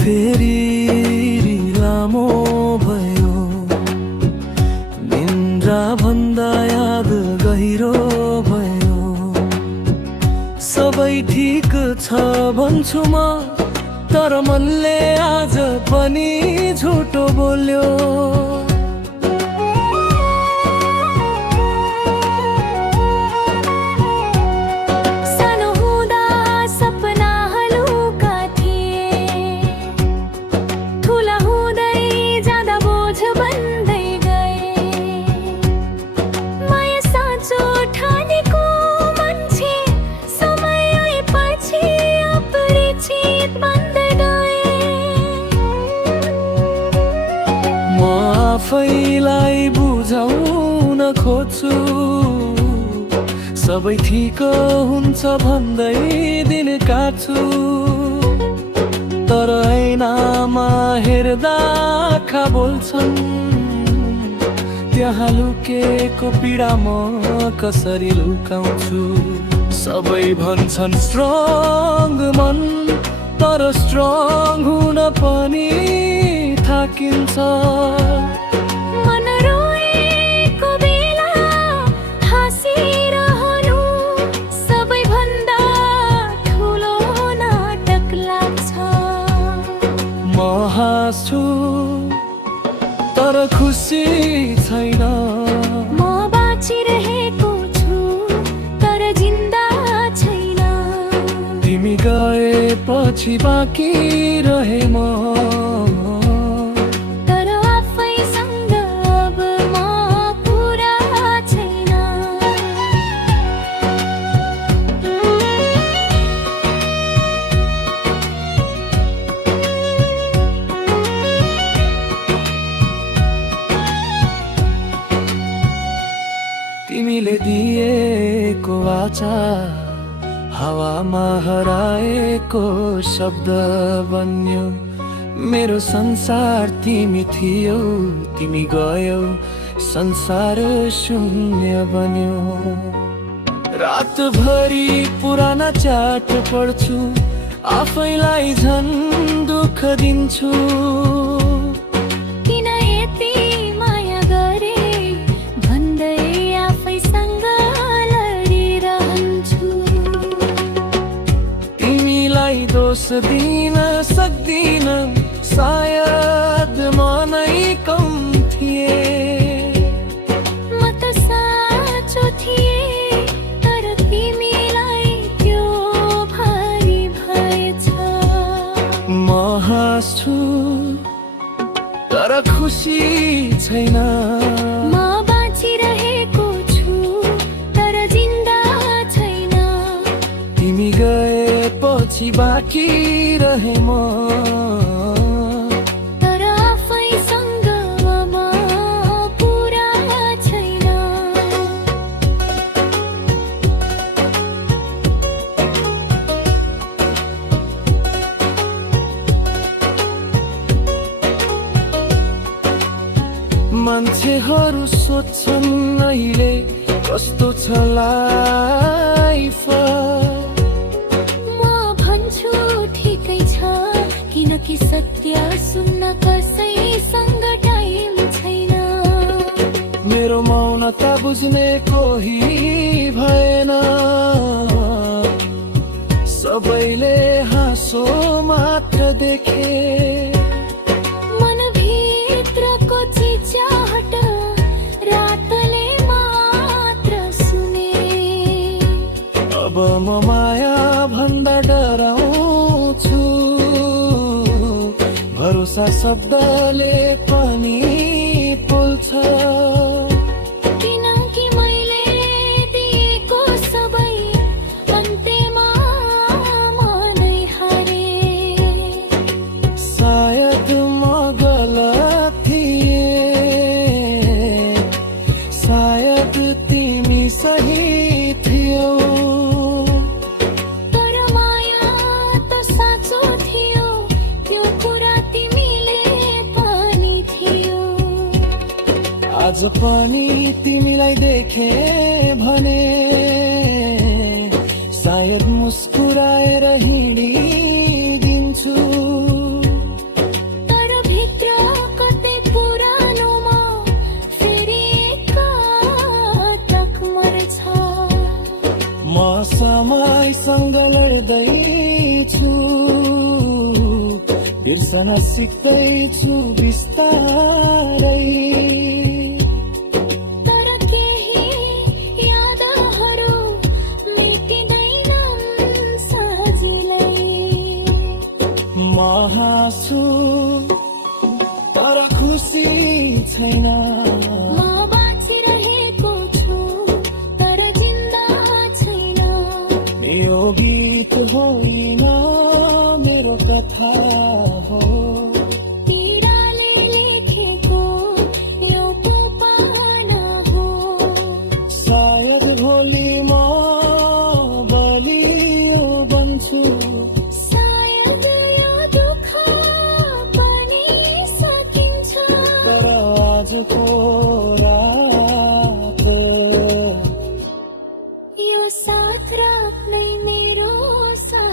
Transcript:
फेरि लामो भयो, निन्द्रा भन्दा याद गहिरो भयो। सबै ठिक छ भन्छु म, तर मनले आज पनि झुटो बोल्यो। आफैलाई बुझाउन खोज्छु, सबै ठिक हुन्छ भन्दै दिन काट्छु, तर ऐनामा हेर्दा आँखा बोल्छन्, त्यहाँ लुकेको पीडा म कसरी लुकाउँछु। सबै भन्छन् स्ट्रङ मन, तर स्ट्रङ हुन पनि थाकिन्छ। हाँस्छु तर खुसी छैन, म बाँचिरहेको छु तर जिन्दा छैन। तिमी गएपछि बाँकी रहे म, तर आफैसँग अब म पुरा छैन। तिमीले दिएको वाचा हावामा हराएको शब्द बन्यो। मेरो संसार तिमी थियौ, तिमी गयौ संसार शून्य बन्यो। रातभरि पुराना चाट पढ्छु, आफैलाई झन् दुःख दिन्छु। दोष दिन सक्दिन, सायद म नै कम थिए। म त साँचो थिए, तर तिमीलाई त्यो भारी भएछ। म हाँस्छु तर खुसी छैन, म बाँचिरहेको छु तर जिन्दा छैन। तिमी गएपछि बाँकी रहे म, तर आफैसँग अब पुरा छैन। मान्छेहरू सोध्छन् अहिले कस्तो छ लाइफ, किनकि सत्य सुन्न कसैसँग टाइम छैन। मेरो मौनता बुझ्ने कोही भएन, सबैले हाँसो मात्र देखे। मनभित्रको चिच्याहट रातले मात्र सुने। अब म माया भन्दा डराउँछु, भरोसा शब्दले पनि पोल्छ। किनकि मैले दिएको सबै अन्त्यमा म नै हारे। सायद म गलत थिए, सायद तिमी सही थियौ। आज पनि तिमीलाई देखे भने सायद मुस्कुराएर हिँडिदिन्छु। बिर्सन सिक्दैछु बिस्तारै तर केही यादहरू मेटिँदैनन् सजिलै म हाँस्छु तर खुसी छैन म बाँचिरहेको छु तर जिन्दा छैन यो गीत होइन मेरो कथा हो पीडाले लेखेको यो पो पाना हो सायद भोलि म बलियो बन्छु सायद यो दुःख पनि सकिन्छ तर आजको रात यो साथ राख्नै मेरो साथ